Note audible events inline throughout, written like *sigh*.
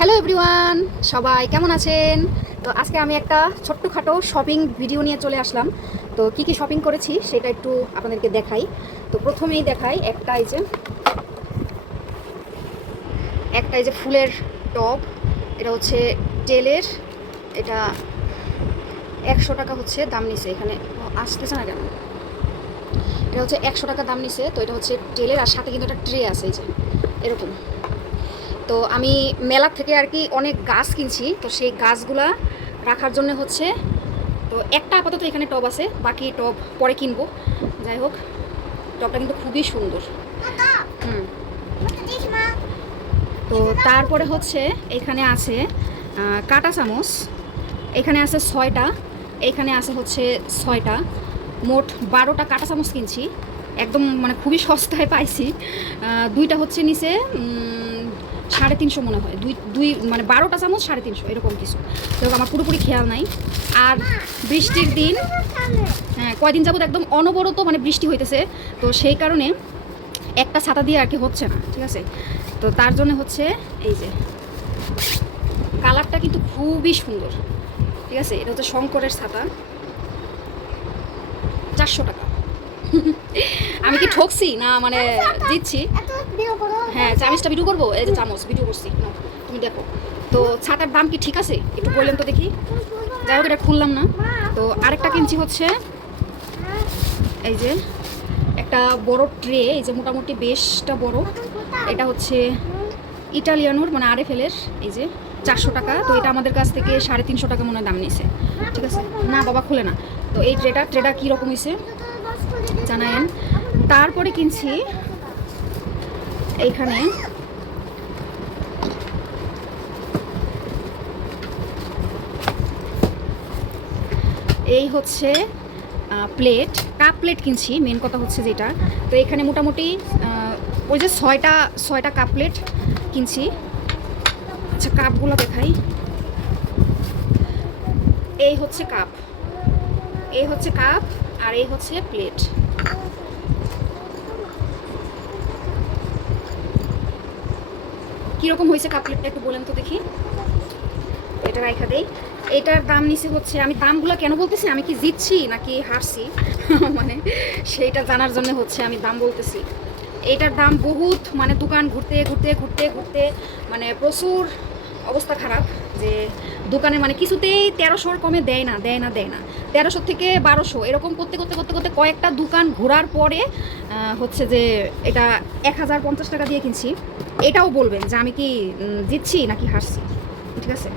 Hello everyone সবাই কেমন আছেন? তো আজকে আমি একটা ছোট্টখাটো শপিং ভিডিও নিয়ে চলে আসলাম। তো কি কি শপিং করেছি সেটা একটু আপনাদেরকে দেখাই। তো প্রথমেই দেখাই একটা এই যে, একটা এই যে ফুলের টপ, এটা হচ্ছে টেলের এটা একশো টাকা হচ্ছে দাম নিছে। এখানে আসতেছে না কেন? এটা হচ্ছে একশো টাকা দাম নিছে, তো এটা হচ্ছে টেলের আর সাথে কিন্তু একটা ট্রে আছে এই যে, এরকম। তো আমি মেলা থেকে আর কি অনেক গাছ কিনছি। তো সেই গাছগুলা রাখার জন্য হচ্ছে তো একটা আপাতত এখানে টব আছে বাকি টব পরে কিনবো। যাই হোক টবটা কিন্তু খুবই সুন্দর। হুম। তো তারপরে হচ্ছে এখানে আছে কাঁটা চামচ। এখানে আছে ছয়টা এখানে আছে হচ্ছে ছয়টা। মোট বারোটা কাটা চামচ কিনছি। একদম মানে খুবই সস্তায় পাইছি। দুইটা হচ্ছে নিচে সাড়ে তিনশো মনে হয়। দুই দুই মানে বারোটা চামচ সাড়ে তিনশো এরকম কিছু। তো আমার পুরোপুরি খেয়াল নাই। আর বৃষ্টির দিন হ্যাঁ কয়দিন যাবত একদম অনবরত মানে বৃষ্টি হইতেছে। তো সেই কারণে একটা ছাতা দিয়ে আর কি হচ্ছে না ঠিক আছে? তো তার জন্য হচ্ছে এই যে কালারটা কিন্তু খুবই সুন্দর ঠিক আছে? এটা হচ্ছে শঙ্করের ছাতা। চারশো টাকা। *laughs* আমি কি ঠকছি না মানে দিচ্ছি? চামচটা ভিডিও করব? এই যে চামচ ভিডিও করছি। তুমি দেখো। তো ছাতার দাম কি ঠিক আছে? একটু বললেন তো দেখি। যাই হোক, এটা খুললাম না। তো আরেকটা কিনছি হচ্ছে, এই যে একটা বড় ট্রে, এই যে মোটামুটি বেশটা বড়। এটা হচ্ছে ইটালিয়ানোর মানে আরে ফেলের এই যে চারশো টাকা। তো এটা আমাদের কাছ থেকে সাড়ে তিনশো টাকা মনে হয় দাম নিয়েছে। ঠিক আছে? না, বাবা খুলে না। তো এই ট্রেটা ট্রেটা কীরকম হয়েছে জানায়েন। তারপরে কিনছি এইখানে। এই হচ্ছে প্লেট। কাপ প্লেট কিনছি মেন কথা হচ্ছে যেটা। তো এখানে মোটামুটি ওই যে ছয়টা ছয়টা কাপ প্লেট কিনছি। আচ্ছা কাপগুলো দেখাই। এই হচ্ছে কাপ। এই হচ্ছে কাপ আর এই হচ্ছে প্লেট। কীরকম হয়েছে কাপলেটটা একটু বলেন তো দেখি। এটা রাইখা দেই। এটার দাম নিচে হচ্ছে, আমি দামগুলো কেন বলতেছি? আমি কি জিতছি নাকি হারছি? *laughs* মানে সেইটা জানার জন্য হচ্ছে আমি দাম বলতেছি। এটার দাম বহুত মানে দোকান ঘুরতে ঘুরতে ঘুরতে ঘুরতে মানে প্রচুর অবস্থা খারাপ যে দোকানে মানে কিছুতেই তেরোশোর কমে দেয় না দেয় না দেয় না। তেরোশো থেকে বারোশো, এরকম করতে করতে করতে করতে কয়েকটা দোকান ঘোরার পরে হচ্ছে যে এটা এক হাজার পঞ্চাশ টাকা দিয়ে কিনছি। এটাও বলবেন যে আমি কি জিতছি নাকি হাসছি ঠিক আছে?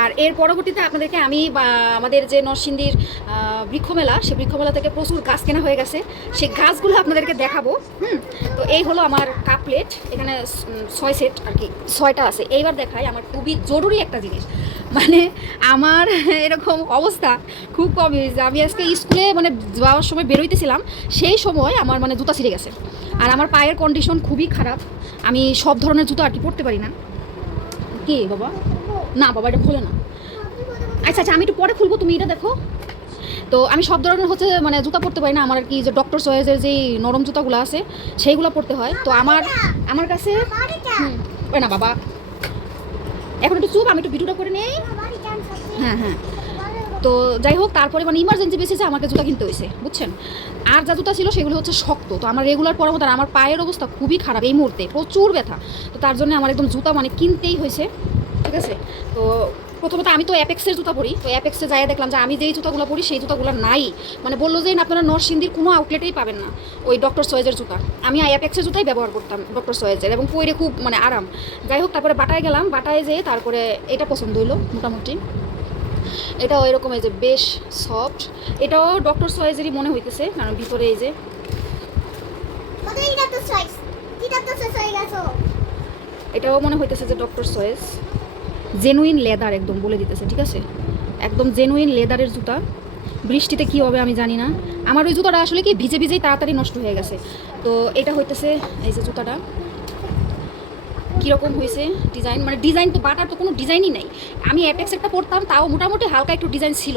আর এর পরবর্তীতে আপনাদেরকে আমি আমাদের যে নরসিংদীর বৃক্ষমেলা সেই বৃক্ষমেলা থেকে প্রচুর গাছ কেনা হয়ে গেছে। সেই গাছগুলো আপনাদেরকে দেখাবো, হুম? তো এই হলো আমার কাপ প্লেট, এখানে ছয় সেট আর কি, ছয়টা আছে। এইবার দেখাই আমার খুবই জরুরি একটা জিনিস। মানে আমার *laughs* এরকম অবস্থা, খুব কম। হয়েছে আমি আজকে স্কুলে মানে যাওয়ার সময় বেরোইতেছিলাম, সেই সময় আমার মানে জুতা ছিঁড়ে গেছে। আর আমার পায়ের কন্ডিশন খুবই খারাপ। আমি সব ধরনের জুতো আর কি পরতে পারি না। কি? বাবা? না, বাবা, এটা খোলে না। আচ্ছা আচ্ছা আমি একটু পরে খুলবো, তুমি এটা দেখো। তো আমি সব ধরনের হচ্ছে মানে জুতা পরতে পারি না। আমার আর কি যে ডক্টর সয়েজের যেই নরম জুতাগুলো আছে, সেইগুলো পরতে হয়। তো আমার আমার কাছে না, বাবা। এখন একটু চুপ, আমি একটু ভিডিওটা করে নেই। হ্যাঁ হ্যাঁ। তো যাই হোক, তারপরে মানে ইমার্জেন্সি বেসিসে আমাকে জুতা কিনতে হয়েছে, বুঝছেন? আর যা জুতা ছিল সেগুলো হচ্ছে শক্ত। তো আমার রেগুলার পরার মতো আমার পায়ের অবস্থা খুবই খারাপ এই মুহূর্তে, প্রচুর ব্যথা। তো তার জন্য আমার একদম জুতা মানে কিনতেই হয়েছে, ঠিক আছে? তো প্রথমত আমি তো অ্যাপেক্সের জুতা পরি, তো অ্যাপেক্সে যাই দেখলাম যে আমি যেই জুতাগুলো পরি সেই জুতাগুলো নাই। মানে বলল যে আপনারা নরসিংদীর কোনো আউটলেটেই পাবেন না, ওই ডক্টর সয়েজের জুতা। আমি অ্যাপেক্সের জুতাই ব্যবহার করতাম ডক্টর সয়েজের এবং পরে খুব মানে আরাম। যাই হোক, তারপরে বাটায় গেলাম, বাটায় যেয়ে তারপরে এটা পছন্দ হইল মোটামুটি। এটাও এরকম এই যে বেশ সফট এটাও ডক্টর সয়েজেরই মনে হইতেছে কারণ ভিতরে এই যে এটাও মনে হইতেছে যে ডক্টর সয়েজ জেনুইন লেদার একদম বলে দিতেছে ঠিক আছে? একদম জেনুইন লেদারের জুতা। বৃষ্টিতে কি হবে আমি জানি না। আমার ওই জুতাটা আসলে কি ভিজে ভিজেই তাড়াতাড়ি নষ্ট হয়ে গেছে। তো এটা হইতেছে এই যে জুতাটা। কীরকম হয়েছে ডিজাইন মানে ডিজাইন তো বাটার তো কোনো ডিজাইনই নাই। আমি অ্যাপেক্স একটা পরতাম, তাও মোটামুটি হালকা একটু ডিজাইন ছিল।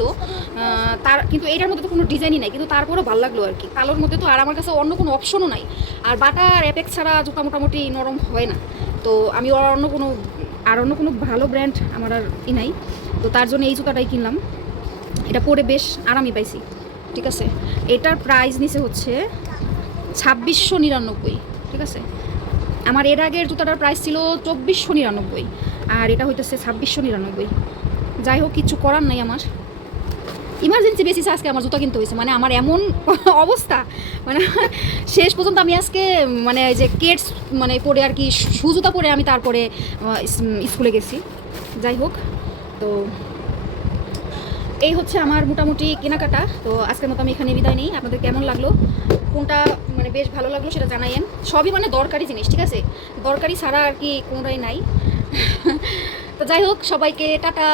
তার, কিন্তু এটার মধ্যে তো কোনো ডিজাইনই নাই। কিন্তু তারপরেও ভালো লাগল আর কি। কালোর মধ্যে তো আর আমার কাছে অন্য কোনো অপশনও নাই। আর বাটার অ্যাপেক্স ছাড়া জুতা মোটামুটি নরম হয় না। তো আমি অন্য কোনো, আর অন্য কোনো ভালো ব্র্যান্ড আমার আর ই নাই। তো তার জন্য এই জুতাটাই কিনলাম। এটা পরে বেশ আরামই পাইছি। ঠিক আছে? এটার প্রাইস নিচে হচ্ছে ছাব্বিশশো নিরানব্বই। ঠিক আছে? আমার এর আগের জুতাটার প্রাইস ছিল চব্বিশশো নিরানব্বই, আর এটা হইতেছে ছাব্বিশশো নিরানব্বই। যাই হোক, কিছু করার নাই আমার। ইমার্জেন্সি বেসিসে আজকে আমার জুতা কিনতে হয়েছে মানে আমার এমন *laughs* অবস্থা মানে *laughs* শেষ পর্যন্ত আমি আজকে মানে যে কেটস মানে পরে আর কি শু জুতা পরে আমি তারপরে স্কুলে গেছি। যাই হোক, তো এই হচ্ছে আমার মোটামুটি কেনাকাটা। তো আজকের মতো আমি এখানে বিদায় নিই। আপনাদের কেমন লাগল? কোনটা মানে বেশ ভালো লাগল সেটা জানাইয়েন। সবই মানে দরকারি জিনিস, ঠিক আছে? দরকারি ছাড়া আর কি কোনোটাই নাই। *laughs* তো যাই হোক, সবাইকে টাটা।